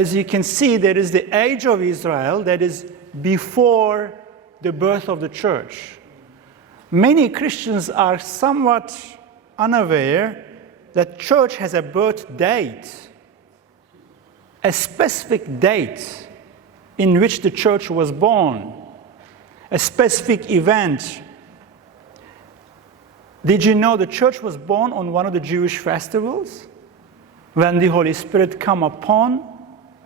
as you can see, there is the age of Israel that is before the birth of the church. Many Christians are somewhat unaware that church has a birth date, a specific date in which the church was born, a specific event. Did you know the church was born on one of the Jewish festivals? When the Holy Spirit came upon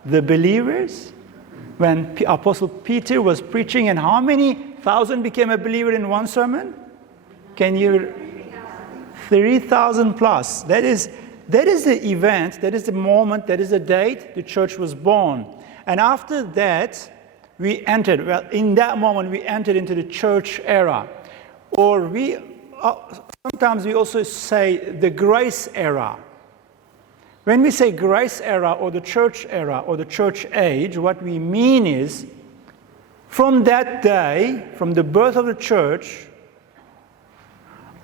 the believers, when Apostle Peter was preaching, and how many thousand became a believer in one sermon? Can you? 3,000 plus. That is the event, that is the moment, that is the date the church was born. And after that, in that moment, we entered into the church era. Or sometimes we also say the grace era. When we say grace era or the church age, what we mean is, from that day, from the birth of the church,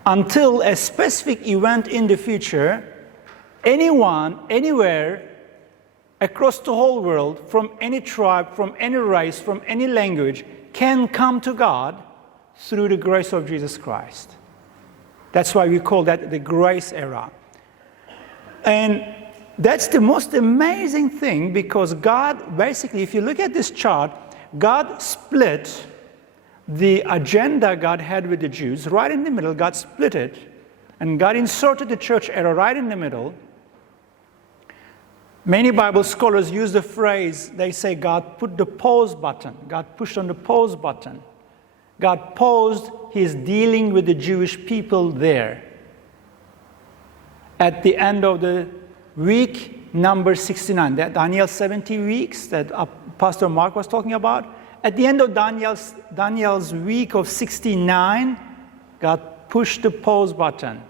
until a specific event in the future, anyone, anywhere, across the whole world, from any tribe, from any race, from any language, can come to God through the grace of Jesus Christ. That's why we call that the grace era. And that's the most amazing thing, because God, basically, if you look at this chart, God split the agenda God had with the Jews right in the middle. God split it, and God inserted the church era right in the middle. Many Bible scholars use the phrase, they say God put the pause button. God pushed on the pause button. God paused his dealing with the Jewish people there. At the end of the week number 69, that Daniel's 70 weeks that Pastor Mark was talking about, at the end of Daniel's week of 69, God pushed the pause button,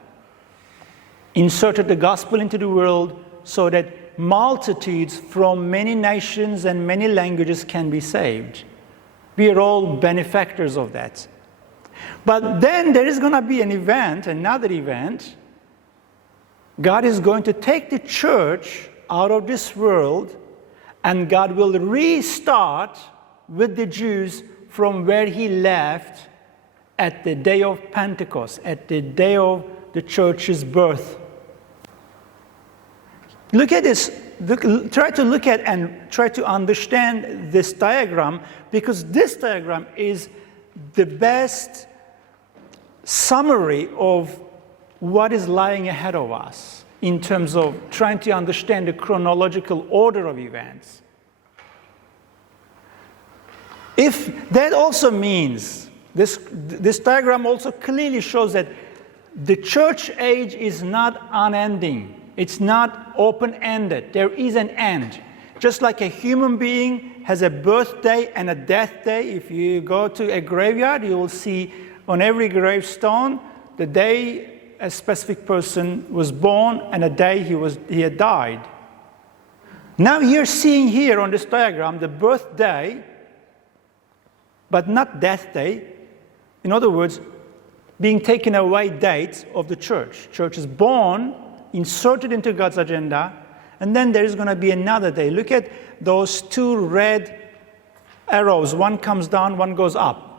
inserted the gospel into the world so that multitudes from many nations and many languages can be saved. We are all benefactors of that. But then there is going to be another event. God is going to take the church out of this world, and God will restart with the Jews from where he left at the day of Pentecost, at the day of the church's birth. Look at this. Try to look at and try to understand this diagram, because this diagram is the best summary of what is lying ahead of us in terms of trying to understand the chronological order of events. If that also means, this diagram also clearly shows that the church age is not unending. It's not open-ended. There is an end. Just like a human being has a birthday and a death day, if you go to a graveyard, you will see on every gravestone the day a specific person was born and a day he had died. Now you're seeing here on this diagram the birthday, but not death day. In other words, being taken away date of the church. Church is born, inserted into God's agenda, and then there is going to be another day. Look at those two red arrows. One comes down, one goes up.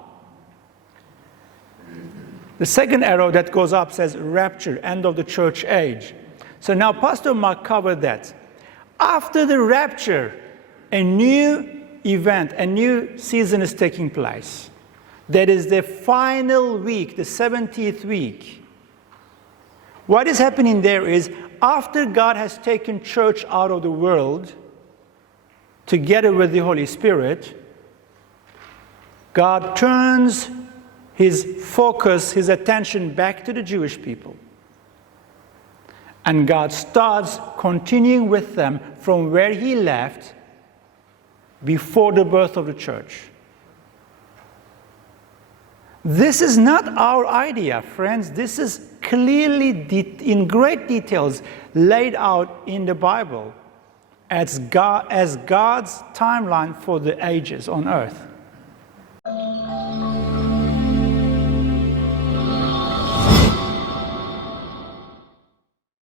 The second arrow that goes up says Rapture, end of the church age. So now Pastor Mark covered that. After the rapture, a new event, a new season is taking place. That is the final week, the 70th week. What is happening there is, after God has taken church out of the world, together with the Holy Spirit, God turns his focus, his attention back to the Jewish people. And God starts continuing with them from where he left before the birth of the church. This is not our idea, friends. This is clearly, in great details, laid out in the Bible as God's timeline for the ages on earth.